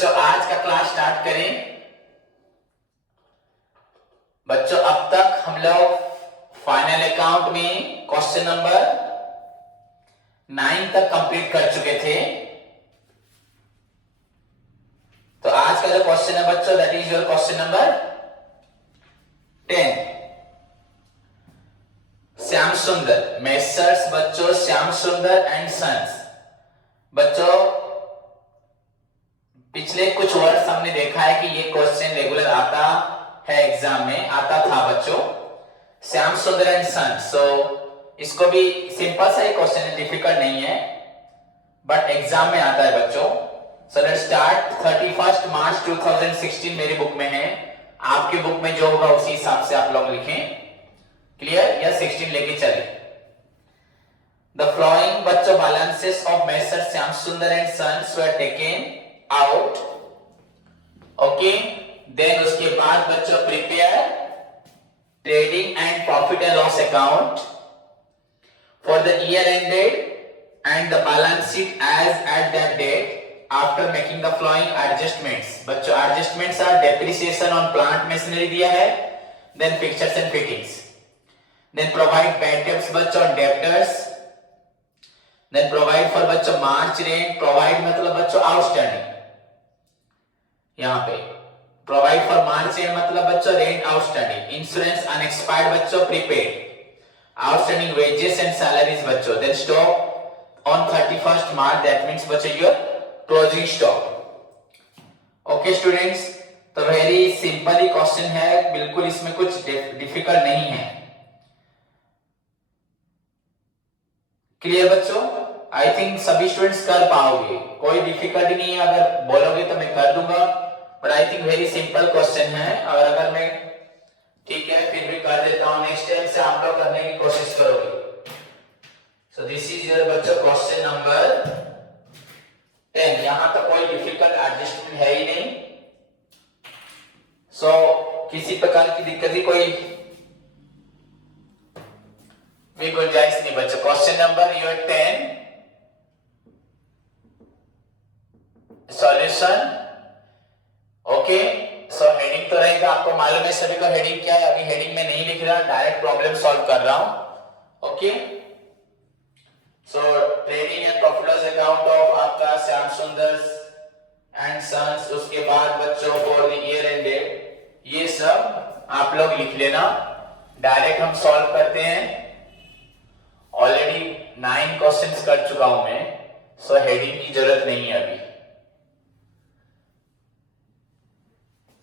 बच्चों आज का क्लास स्टार्ट करें। बच्चों अब तक हम लोग फाइनल अकाउंट में क्वेश्चन नंबर 9 तक कंप्लीट कर चुके थे। तो आज का जो क्वेश्चन है बच्चों that is your question number 10। Shyam सुंदर मेसर्स बच्चों श्याम सुंदर एंड सन्स। बच्चों पिछले कुछ वर्ष हमने देखा है कि ये क्वेश्चन रेगुलर आता है, एग्जाम में आता था बच्चों, श्याम सुंदर एंड सन्स। सो इसको भी सिंपल सा ही क्वेश्चन है, डिफिकल्ट नहीं है, बट एग्जाम में आता है बच्चों। So let's start. 31 मार्च 2016 मेरी बुक में है, आपकी बुक में जो होगा उसी हिसाब से आप लोग लिखें। क्लियर? या 16 लेके चले। द फ्लोइंग बच्चों balances of Messrs Shyam Sundar and sons were taken out। Okay, then उसके बाद बच्चों prepare trading and profit and loss account for the year ended and the balance sheet as at that date after making the following adjustments. बच्चों adjustments are depreciation on plant machinery दिया है, then fixtures and fittings, then provide bad debts बच्चों on debtors, then provide for बच्चों मार्च rent. Provide मतलब बच्चों outstanding, यहां पे provide for March rent मतलब बच्चों रेंट आउटस्टैंडिंग, इंश्योरेंस अनएक्सपायर्ड बच्चों prepaid, outstanding wages and salaries बच्चों, then stock on 31 March that means बच्चों your closing stock. Okay students, तो वेरी सिंपल ही क्वेश्चन है, बिल्कुल इसमें कुछ डिफिकल्ट नहीं है। क्लियर बच्चों? आई थिंक सभी स्टूडेंट्स कर पाओगे, कोई डिफिकल्टी नहीं है, अगर बोलोगे तो मैं कर दूंगा, but I think very simple question है। और अगर मैं ठीक है फिर भी कर देता हूं, नेक्स्ट टाइम से आप लोग करने की कोशिश करोगे। सो दिस इज योर बच्चों क्वेश्चन नंबर 10। यहां तो कोई डिफिकल्ट एडजस्टमेंट है ही नहीं, सो किसी प्रकार की दिक्कत ही कोई भी गुंजाइश नहीं बच्चों। Question number your 10 solution. Okay, so heading तो रहेगा, आपको मालूम है सभी को हेडिंग क्या है। अभी हेडिंग में नहीं लिख रहा, डायरेक्ट प्रॉब्लम सॉल्व कर रहा हूं। Okay, so trading and profit loss account of आपका श्याम सुंदर एंड सन्स, उसके बाद बच्चों फॉर द ईयर एंडेड, ये सब आप लोग लिख लेना। डायरेक्ट हम सॉल्व करते हैं, ऑलरेडी 9 क्वेश्चंस कर चुका हूं मैं, सो हेडिंग की जरूरत नहीं है अभी।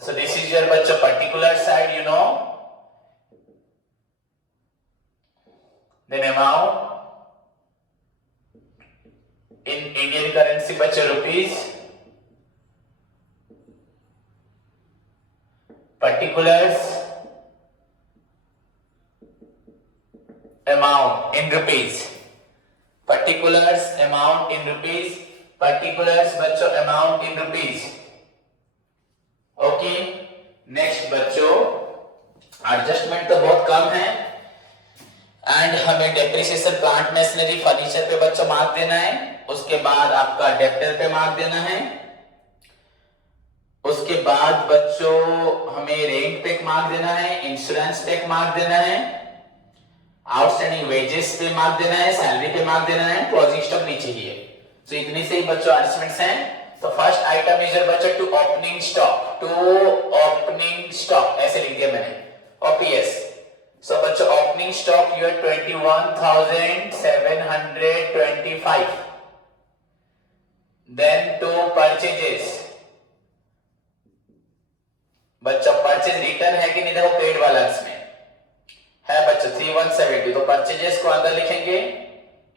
So this is your बच्चों particular side, you know, then amount in Indian currency बच्चों rupees, particulars amount in rupees, particulars amount in rupees, particulars बच्चों amount in rupees। Okay, next बच्चों एडजस्टमेंट तो बहुत कम है एंड हमें डेप्रिसिएशन प्लांट मशीनरी फर्नीचर पे बच्चों मार्क देना है, उसके बाद आपका डेप्टर पे मार्क देना है, उसके बाद बच्चों हमें रेंट पे मार्क देना है, इंश्योरेंस पे मार्क देना है, आउटस्टैंडिंग वेजेस पे मार्क देना है, सैलरी पे मार्क देना है, क्लोजिंग स्टॉक नीचे ही है। तो इतनी से ही बच्चों एडजस्टमेंट्स हैं। तो फर्स्ट आइटम इज बच्चों to opening stock, to opening stock ऐसे लिख दिया मैंने, ओपीएस। सो बच्चों opening stock your 21,725, then to purchases बच्चों, परचेज रिटर्न है कि नहीं, देखो पेड वाला इसमें है बच्चों 3170, तो परचेजेस को अंदर लिखेंगे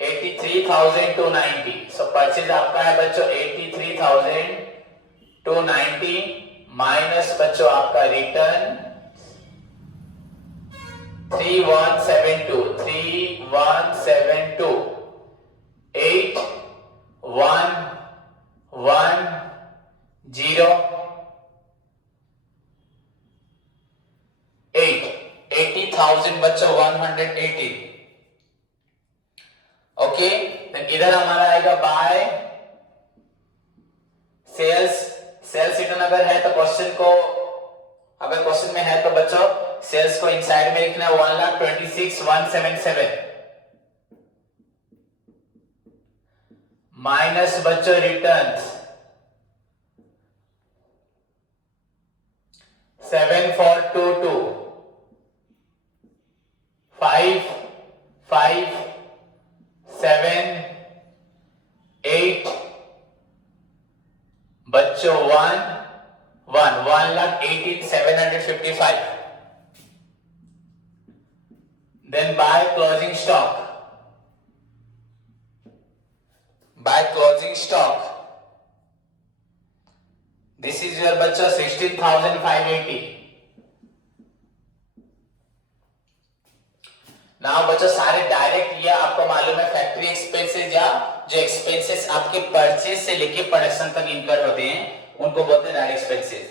83,290। सो परचेज आपका है बच्चों 83,290 माइनस बच्चों आपका रिटर्न 3172, 3172 8110 80,000 बच्चों 180। ओके, इधर हमारा आएगा बाय सेल्स अगर है तो क्वेश्चन को, अगर क्वेश्चन में है तो बच्चों सेल्स को इनसाइड में लिखना है 1,26,177 माइनस बच्चों रिटर्न्स 7,422 5,5,7,8 बच्चों 1,18,755 then by closing stock, this is your बच्चों 16,580. नाउ बच्चों सारे डायरेक्ट या आपको मालूम है फैक्ट्री एक्सपेंसेस या जो एक्सपेंसेस आपके परचेज से लेके प्रोडक्शन तक इनकर होते हैं उनको बोलते हैं direct expenses.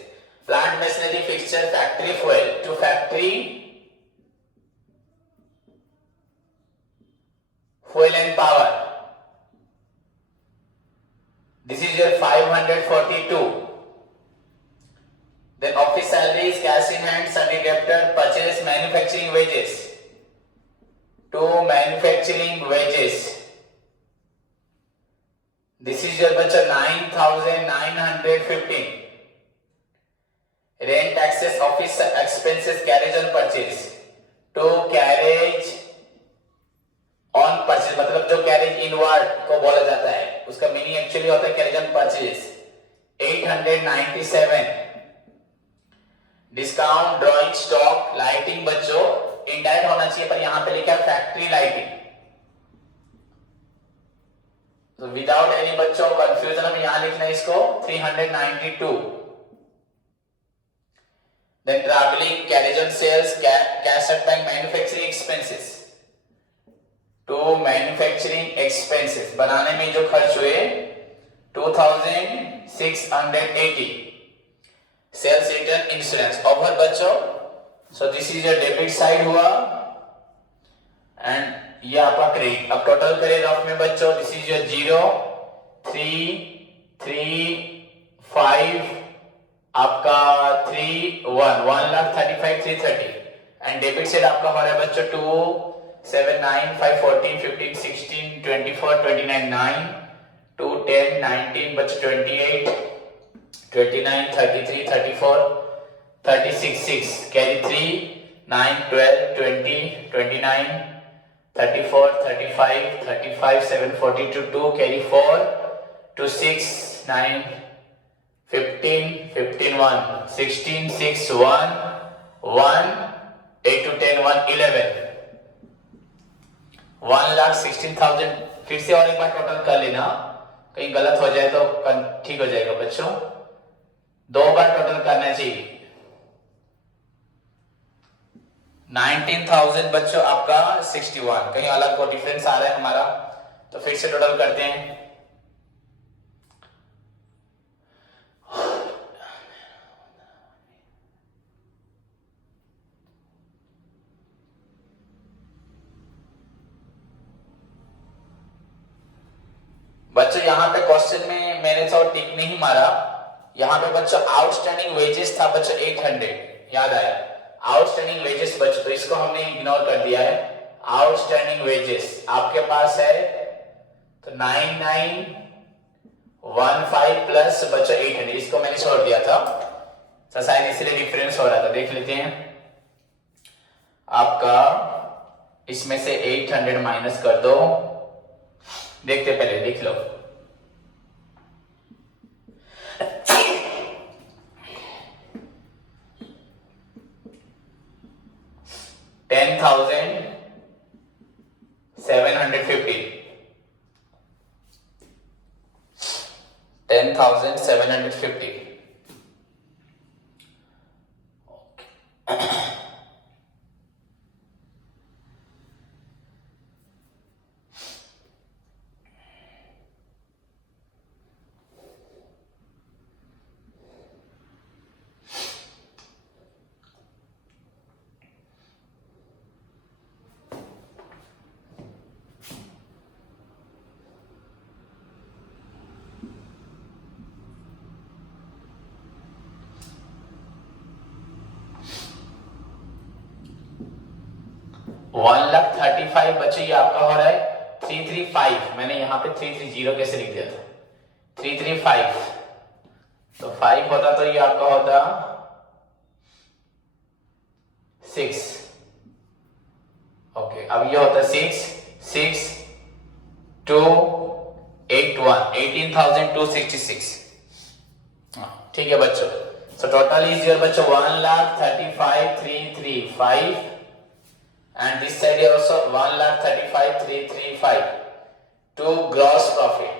Plant machinery fixture factory fuel to factory fuel and power, this is your 542. Then office salaries, cash in hand, sundry debtor, purchase, manufacturing wages, to manufacturing wages, this is your बच्चा 9,915. Rent, taxes, office expenses, carriage on purchase, to carriage on purchase, मतलब जो carriage inward को बोला जाता है उसका meaning actually होता है carriage on purchase 897. Discount, drawing, stock, lighting बच्चों इनडायरेक्ट होना चाहिए पर यहां पे लिखा है फैक्ट्री लाइटिंग, तो विदाउट एनी बच्चों कंफ्यूजन हम यहां लिखना है इसको 392. Then travelling, carriage on sales, cash at bank, manufacturing expenses to manufacturing expenses बनाने में जो खर्च हुए 2,680. सेल्स रिटर्न, इंश्योरेंस, ओवर बच्चों. सो this is your debit side हुआ एंड ये आपका क्रेडिट. अब टोटल करें रफ में बच्चों, दिस इज योर 0 3 3 5 आपका 3 1 1,35,330 एंड डेबिट साइड आपका हो रहा है बच्चों 2 7 9 5 14 15 16 24 29 9 2 10 19 बच्चे 28 29 33 34 36 6 कैरी 3 9 12 20 29 34 35 35 7 42 2 कैरी 4 2 6 9 15 15 1 16 6 1 1 8 to 10 1 11 1,16,000. फिर से और एक बार टोटल कर लेना, कहीं गलत हो जाए तो ठीक हो जाएगा बच्चों. 2 बार टोटल करना चाहिए. 19,000 बच्चों आपका 61, कहीं अलग को डिफरेंस आ रहा है हमारा, तो फिर से टोटल करते हैं. बच्चों यहाँ पे क्वेश्चन में मैंने तो टिक नहीं मारा, यहाँ पे बच्चों आउटस्टैंडिंग वेजेस था बच्चों 800, याद आया आउटस्टैंडिंग वेजेस बच्चों, तो इसको हमने इग्नोर कर दिया है. आउटस्टैंडिंग वेजेस आपके पास है तो 9915 प्लस बच्चों 800, इसको मैंने छोड़ दिया था तो शायद इसलिए डिफरेंस हो रहा था. देख लेते हैं आपका इसमें से 800 माइनस कर दो, देखते पहले लिख लो. $10,750. 1,35,000 बच्चे ये आपका हो रहा है 335। मैंने यहाँ पे 330 कैसे लिख दिया था, 335 तो 5 होता तो ये आपका होता 6। ओके, अब ये होता 6 6 2 8 1 18,266। ठीक है बच्चों, सो टोटल इज योर बच्चों 1,35,335 and this side also 1,35,335 to gross profit.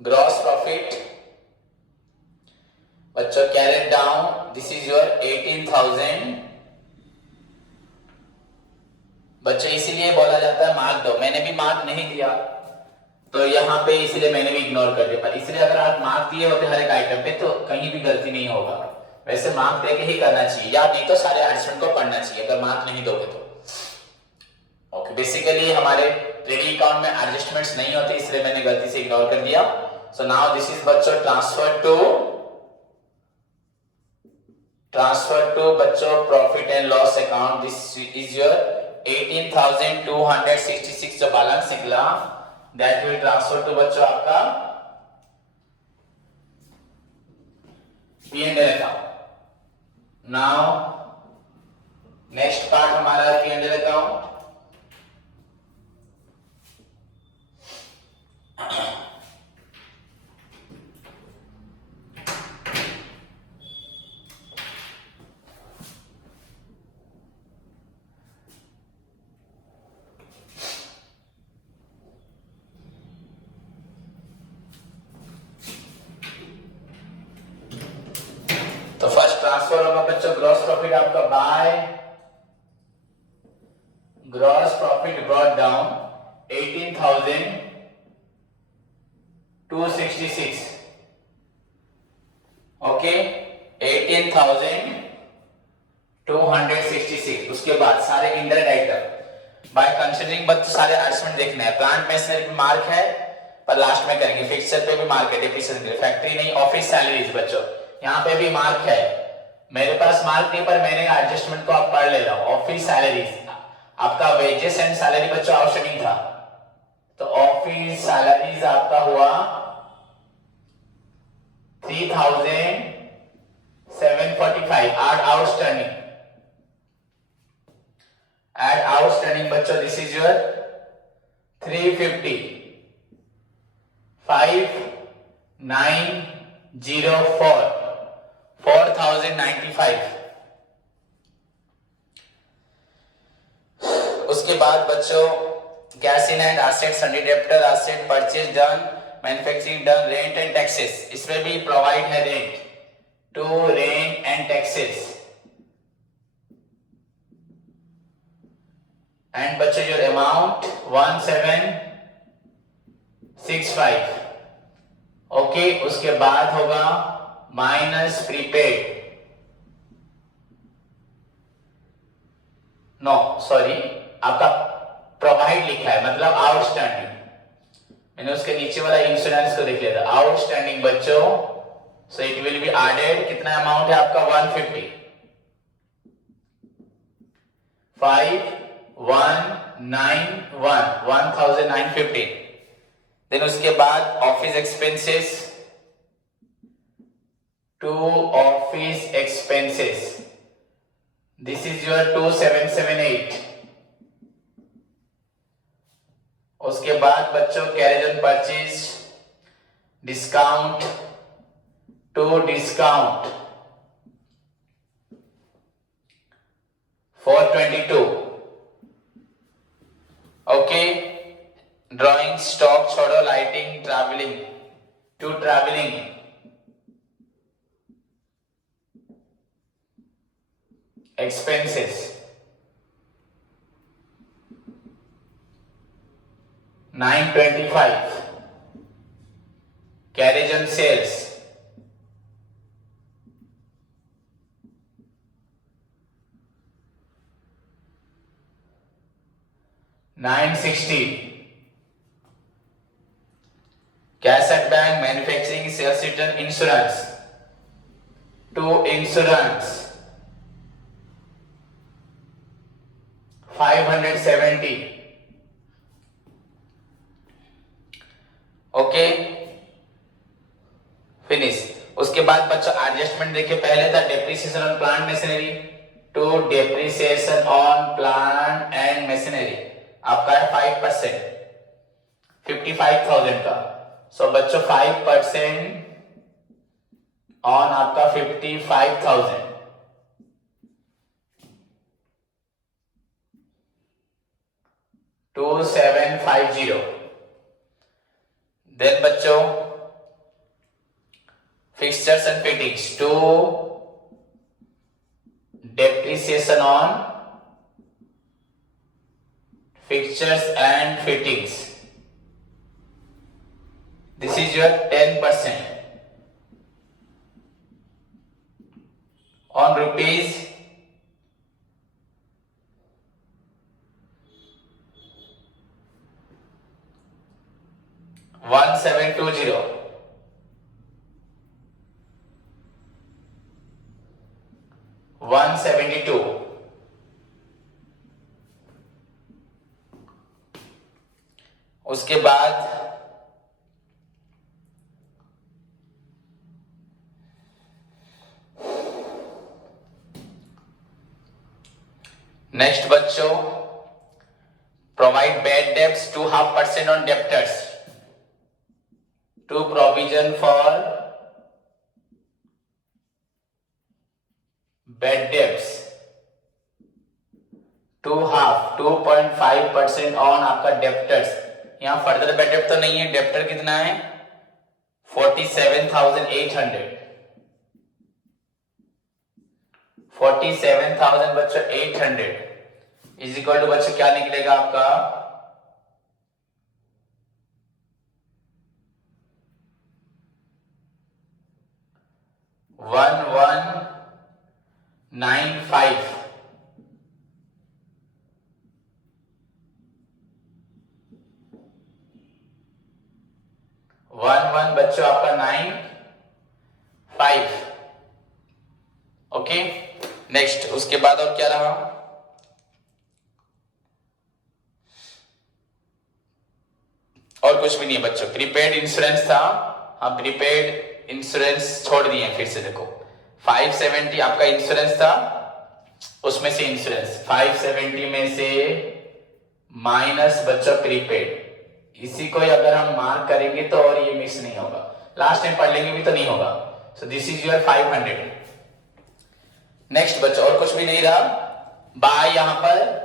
Gross profit बच्चों carried down, this is your 18,000। बच्चों इसीलिए बोला जाता है मार्क दो, मैंने भी मार्क नहीं दिया तो यहाँ पे इसलिए मैंने भी इग्नोर कर दिया, पर इसलिए अगर आप मार्क दिए होते हर एक आइटम पे तो कहीं भी गलती नहीं होगा। वैसे मार्क देके ही करना चाहिए, या नहीं तो सारे एडजस्टमेंट को पढ़ना चाहिए अगर मार्क नहीं दोगे तो। ओके, बेसिकली हमारे ट्रेडिंग अकाउंट में एडजस्टमेंट्स नहीं होते इसलिए मैंने गलती से इग्नोर कर दिया। सो नाउ दिस इज बच्चों ट्रांसफर टू बच्चों profit and loss account. This is your 18,266 जो बैलेंस निकला, दैट विल ट्रांसफर टू बच्चों आपका P&L account. Now next part हमारा P&L अकाउंट। तो फर्स्ट ट्रांसफर होगा बच्चों ग्रॉस प्रॉफिट आपका by gross profit brought down 18,266। Okay, 18,266। उसके बाद सारे इनडायरेक्ट आइटम बाय कंसीडरिंग बच्चों सारे एडजस्टमेंट देखना है। प्लांट मशीनरी पे मार्क है पर लास्ट में करेंगे, फिक्सचर पे भी मार्क है, डिप्रिसिएशन फैक्ट्री नहीं, ऑफिस सैलरीज बच्चों यहाँ पे भी मार्क है। मेरे पास मार्क नहीं पर मैंने एडजस्टमेंट को आप पढ़ ले रहा हूं। ऑफिस सैलरीज आपका वेजेस एंड सैलरी बच्चों आउटस्टैंडिंग था तो ऑफिस सैलरीज आपका हुआ 3,745 एड आउटस्टैंडिंग बच्चों दिस इज योर 350 5,904 4,095। उसके बाद बच्चों cash in and asset, sundry debtor, asset purchase done, manufacturing done, rent and taxes, इसमें भी प्रोवाइड है rent to rent and taxes. And बच्चों योर अमाउंट 1,765। ओके, उसके बाद होगा माइनस प्रीपेड, नो सॉरी आपका प्रोवाइड लिखा है मतलब आउटस्टैंडिंग, मैंने उसके नीचे वाला इंश्योरेंस को देख लिया था आउटस्टैंडिंग बच्चों। So it will be added, कितना अमाउंट है आपका 150 5,191 1,950। देन उसके बाद office expenses to office expenses, this is your 2,778। उसके बाद बच्चों carriage on purchase discount to discount 422। Okay, drawing stock छोड़ो, lighting travelling to travelling expenses 925, carriage on sales 960, cash at bank, manufacturing, sales return, insurance to insurance 570। Okay finish. उसके बाद बच्चों adjustment देखिए, पहले था depreciation on plant machinery to depreciation on plant and machinery आपका है 5%, 55,000 का। सो बच्चों 5% ऑन आपका 55,000, 2750। देन बच्चों fixtures and fittings to depreciation on fixtures and fittings, this is your 10% on rupees 1720, 172। उसके बाद नेक्स्ट बच्चों provide bad debts 2.5% on debtors to provision for bad debts 2.5% on आपका डेप्टर्स। यहां फर्दर बैड डेब्ट तो नहीं है, डेप्टर कितना है 47,800, 47,000 बच्चों 800 इज इक्वल टू बच्चों क्या निकलेगा आपका 1195। 11 बच्चों आपका 95। ओके नेक्स्ट उसके बाद और क्या रहा, और कुछ भी नहीं है बच्चों। प्रीपेड इंश्योरेंस था, हम प्रीपेड इंश्योरेंस छोड़ दिए फिर से देखो 570 आपका इंश्योरेंस था, उसमें से इंश्योरेंस 570 में से माइनस बच्चों प्रीपेड, इसी को अगर हम मार्क करेंगे तो और ये मिस नहीं होगा, लास्ट टाइम पढ़ लेंगे भी तो नहीं होगा। सो दिस इज योर 500। नेक्स्ट बच्चों और कुछ भी नहीं रहा, बाय यहां पर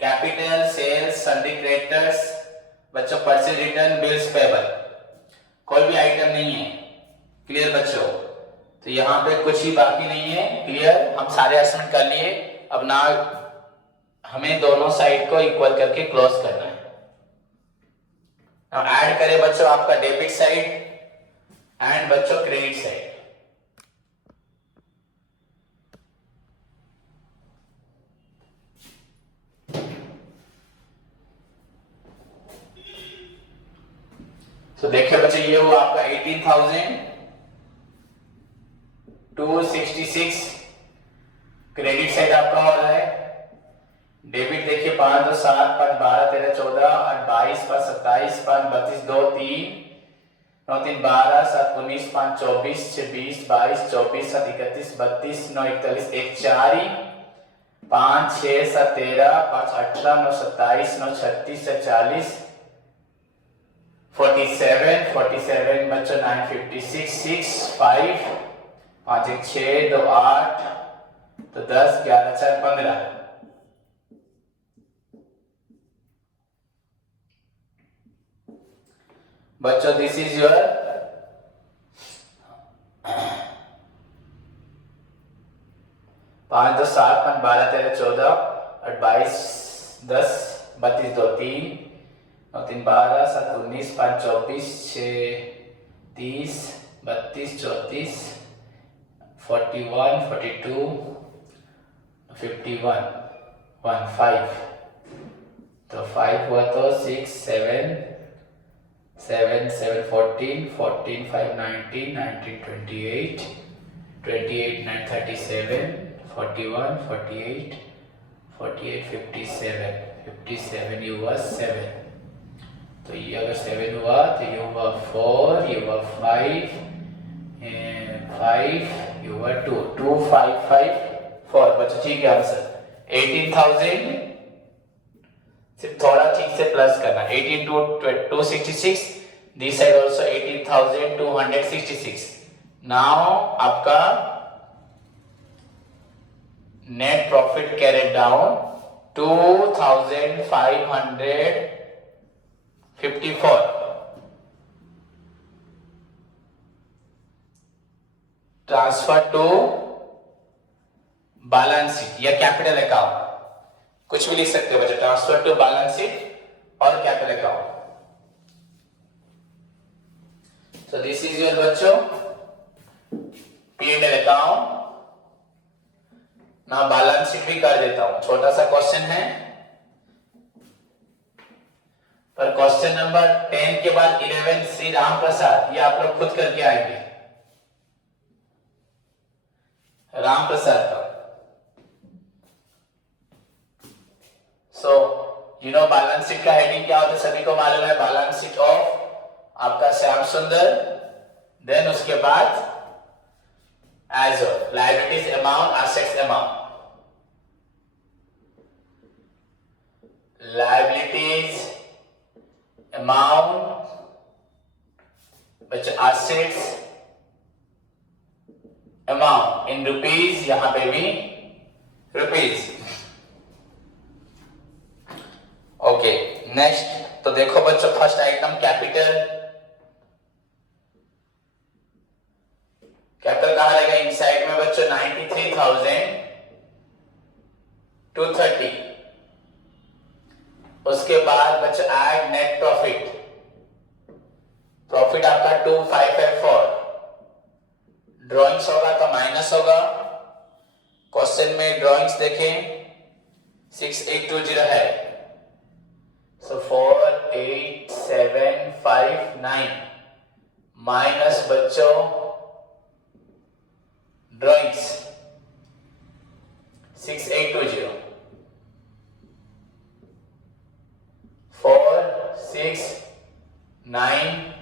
कैपिटल सेल्स सन्डी क्रेडिटर्स बच्चों परचेज रिटर्न बिल्स पेबल कोई भी आइटम नहीं है। क्लियर बच्चों, तो यहां पे कुछ ही बाकी नहीं है। क्लियर, हम सारे एडजस्टमेंट कर लिए, अब ना हमें दोनों साइड को इक्वल करके क्लोज करना है। अब ऐड करें बच्चों आपका डेबिट साइड एंड बच्चों क्रेडिट साइड। तो देखिए बच्चों ये हुआ आपका 18,266 क्रेडिट साइड आपका हो रहा है। डेबिट देखिए 5 2 7 5 12 13 14 8 22 5 27 5 32 2 3 9 3 12 7 19 5 24 6 20 22 24 7 31 32 9 41 1 4 5 6 7 13 5 18 9 27 9 36 7 40 47 47 बच्चों 956 6 5 5 1 6 2 8 तो 10 11 4 15 बच्चों दिस इज योर 5 2 7 5 12 13 14 8 22 10 32 2 3 9 3 12 7 19 5 24 6 30 32 34 41 42 51 1 5 तो 5 हुआ तो 6 7 7 7 14 14 5 19 19 28 28 9 37 41 48 48 57 57 ये हुआ 7, तो ये अगर 7 हुआ तो ये हुआ 4, ये हुआ 5 5, ये हुआ 2 2 5 5 4। बच्चों ठीक है आंसर 18,000। सिर्फ थोड़ा ठीक से प्लस करना, 18 to 266, this side also 18,266। Now आपका net profit carried down 2,554। Transfer to balance sheet या कैपिटल अकाउंट, कुछ भी लिख सकते हो बच्चे, ट्रांसफर टू बैलेंस शीट और capital account. So this is your बच्चों P&L अकाउंट। ना बैलेंस शीट भी कर देता हूं, छोटा सा क्वेश्चन है, पर क्वेश्चन नंबर 10 के बाद 11 श्री राम प्रसाद, ये आप लोग खुद करके आएंगे। राम प्रसाद का so you know balance sheet का हेडिंग क्या होता है, सभी को मालूम है, बैलेंस शीट ऑफ आपका श्याम सुंदर। देन उसके बाद as liabilities amount, assets amount, liabilities amount बच्चे, एसेट्स अमाउंट इन रुपीज, यहां पे भी रुपीज। ओके नेक्स्ट, तो देखो बच्चों फर्स्ट आइटम कैपिटल। कैपिटल कहां रहेगा, इनसाइड में बच्चों 93,230। उसके बाद बच्चों ऐड नेट प्रॉफिट, प्रॉफिट आपका 2554। ड्राइंग्स होगा तो माइनस होगा, क्वेश्चन में ड्राइंग्स देखें 6820 है, सो 48759 माइनस बच्चों ड्राइंग्स 6820, 469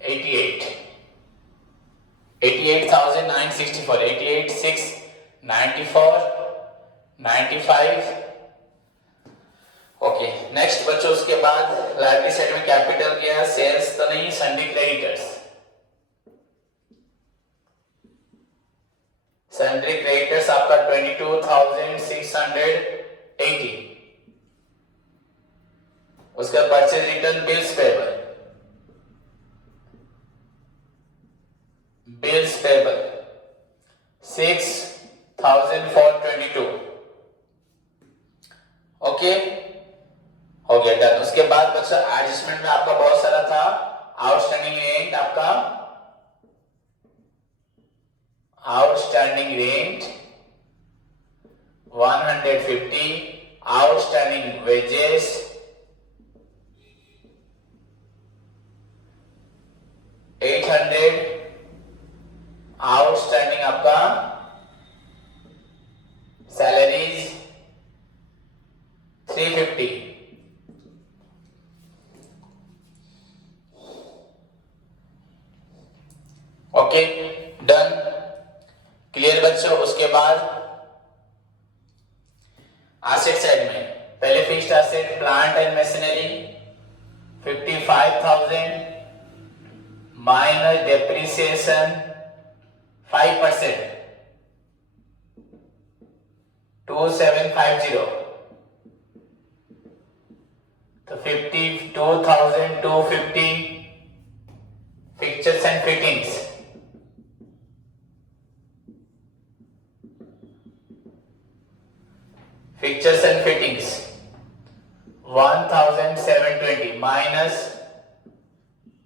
88,964, 88,694 95। ओके नेक्स्ट बच्चों, उसके बाद लायबिलिटी साइड में कैपिटल क्या है, सेल्स तो नहीं, सन्डी क्रेडिटर्स। सन्डी क्रेडिटर्स आपका 22,680। उसका purchase return, bills payable, bills payable 6,422। Okay हो गया, डन। उसके बाद बच्चा एडजस्टमेंट में आपका बहुत सारा था, आउटस्टैंडिंग रेंट, आपका outstanding rent 150, outstanding wages 800, outstanding आपका सैलरीज 350। ओके डन, क्लियर बच्चों। उसके बाद एसेट साइड में पहले fixed asset, plant and machinery 55,000 minus depreciation 5%, 2750, तो 52,250 fixtures and fittings, fixtures and fittings 1,720 minus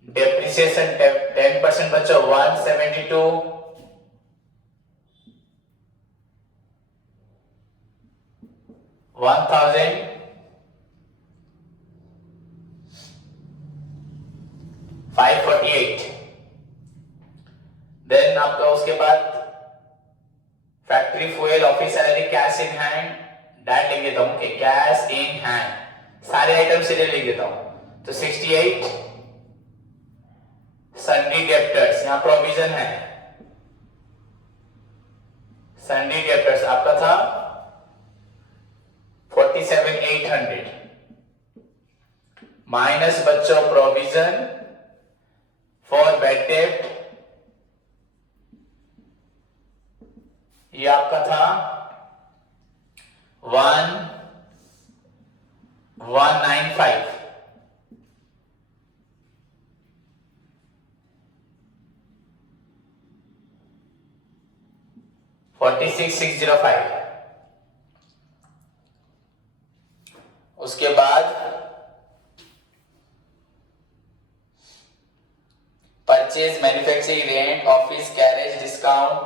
depreciation 10% बच्चों 172, 1,548। इन हैंड, दैट लिख देता हूं कि कैश इन हैंड, सारे आइटम सीधे लिख देता हूं। तो 68 सन्डी डेप्टर्स, यहां प्रोविजन है, सन्डी डेप्टर्स आपका था 47,800 माइनस बच्चों प्रोविजन फॉर बैड डेब्ट, ये आपका था 1,195, $46,605। उसके बाद purchase, manufacturing, rent, office carriage discount,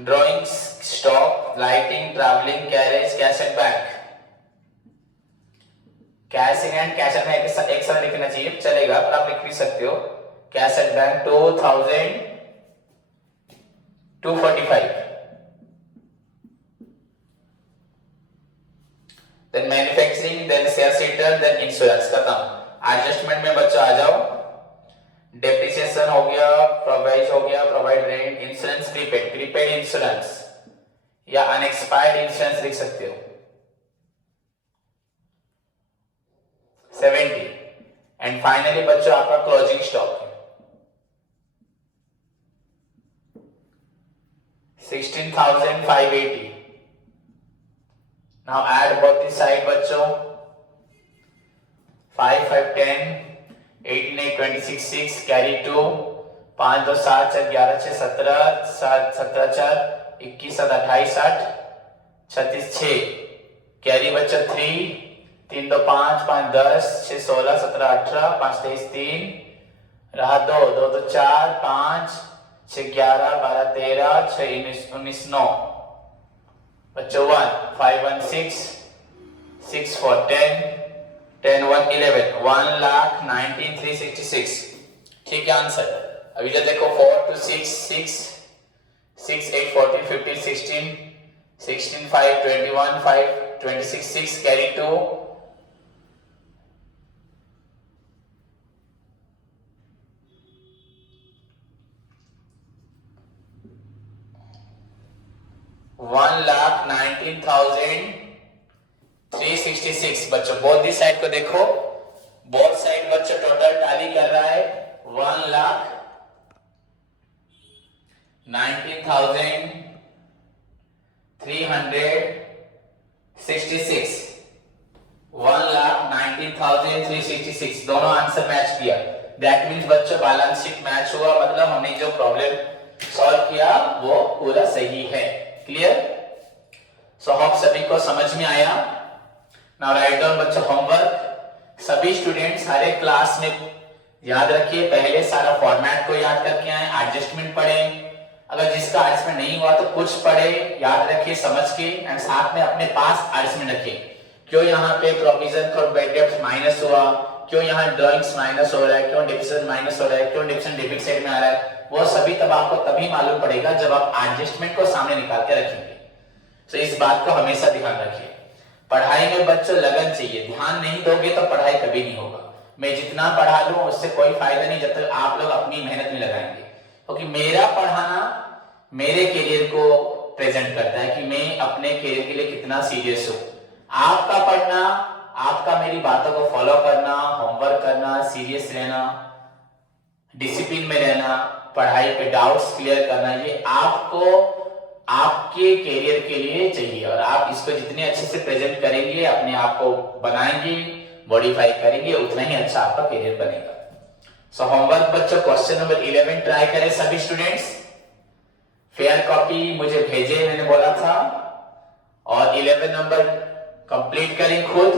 drawing stock, lighting, travelling, carriage, cash and bank. Cash in hand, cash and bank एक साथ लिखना चाहिए, चलेगा पर आप लिख भी सकते हो। Cash and bank 2,245। Then manufacturing, then sales return, then insurance, खत्म। एडजस्टमेंट में बच्चों आ जाओ, डेप्रिसिएशन हो गया, प्रोवाइड हो गया, provide rent, insurance, prepaid, prepaid insurance या अनएक्सपायर्ड इंश्योरेंस लिख सकते हो 70। एंड फाइनली बच्चों आपका closing stock 16,580। Now add both the side बच्चों, 5, 5, 10, 18, 8, 26, 6, कैरी 2, 5, 2, 7, 4, 11, 6, 17, 7, 17, 4, 21, 7, 28, 60, 36, 6, कैरी बच्चा 3, 3, 2, 5, 5, 10, 6, 16, 17, 18, 5, 23, 3, रहा 2, 2, 2, 4, 5, 6, 11, 12, 13, 6, 19, 9, बच्चों 1, 5, 1, 6, 6, 4, 10, 10, 1, 11, 1,19,366। ठीक है आंसर। अभी जब देखो 4, 2, 6, 6, 6, 8, 14, 15, 16, 16, 5, 21, 5, 26, 6, carry 2, $1,19,366। बच्चों बोथ दी साइड को देखो, बोथ साइड बच्चों टोटल टैली कर रहा है 1,19,366, 1,19,366 दोनों आंसर मैच किया। दैट मीन्स बच्चों बैलेंस शीट मैच हुआ, मतलब हमने जो प्रॉब्लम सॉल्व किया वो पूरा सही है। क्लियर? सो होप सभी को समझ में आया। नाउ राइट डाउन बच्चों होमवर्क। सभी स्टूडेंट्स हर एक क्लास में याद रखिए, पहले सारा फॉर्मेट को याद करके आए, एडजस्टमेंट पढ़े, अगर जिसका एडजस्टमेंट नहीं हुआ तो कुछ पढ़े, याद रखिए समझ के, एंड साथ में अपने पास एडजस्टमेंट रखिए। क्यों यहाँ पे provision for bad debts minus हुआ, क्यों यहाँ ड्रॉइंग्स माइनस हो रहा है, क्यों डिविजन माइनस हो रहा है, क्यों डिविजन डेबिट साइड में आ रहा है, वो सभी तब आपको तभी मालूम पड़ेगा जब आप एडजस्टमेंट को सामने निकाल के रखेंगे। तो इस बात को हमेशा ध्यान रखिए। पढ़ाई में बच्चों लगन चाहिए, ध्यान नहीं दोगे तो पढ़ाई कभी नहीं होगा। मैं जितना पढ़ा लूं उससे कोई फायदा नहीं जब तक आप लोग अपनी मेहनत में लगाएंगे, क्योंकि मेरा पढ़ाना मेरे करियर को प्रेजेंट करता है कि मैं अपने करियर के लिए कितना सीरियस हूं। आपका पढ़ना, आपका मेरी बातों को फॉलो करना, होमवर्क करना, सीरियस रहना, डिसिप्लिन में रहना, पढ़ाई पे डाउट्स क्लियर करना, ये आपको आपके करियर के लिए चाहिए। और आप इसको जितने अच्छे से प्रेजेंट करेंगे, अपने आप को बनाएंगे, मॉडिफाई करेंगे, उतना ही अच्छा आपका करियर बनेगा। सो होमवर्क बच्चों क्वेश्चन नंबर 11 ट्राई करें सभी स्टूडेंट्स। फेयर कॉपी मुझे भेजे, मैंने बोला था, और 11 नंबर कंप्लीट करें खुद,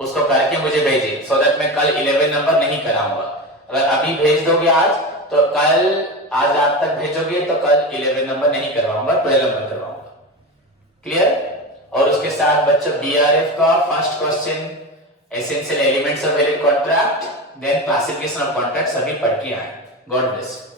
उसको करके मुझे भेजे, सो दैट मैं कल 11 नंबर नहीं कराऊंगा। अगर अभी भेज दोगे आज तो कल, आज रात तक भेजोगे तो कल 11 नंबर नहीं करवाऊंगा, 12 नंबर करवाऊंगा। क्लियर? और उसके साथ बच्चों बीआरएफ का first question, essential elements of valid contract, then classification of contract सभी पढ़ के आए। God bless.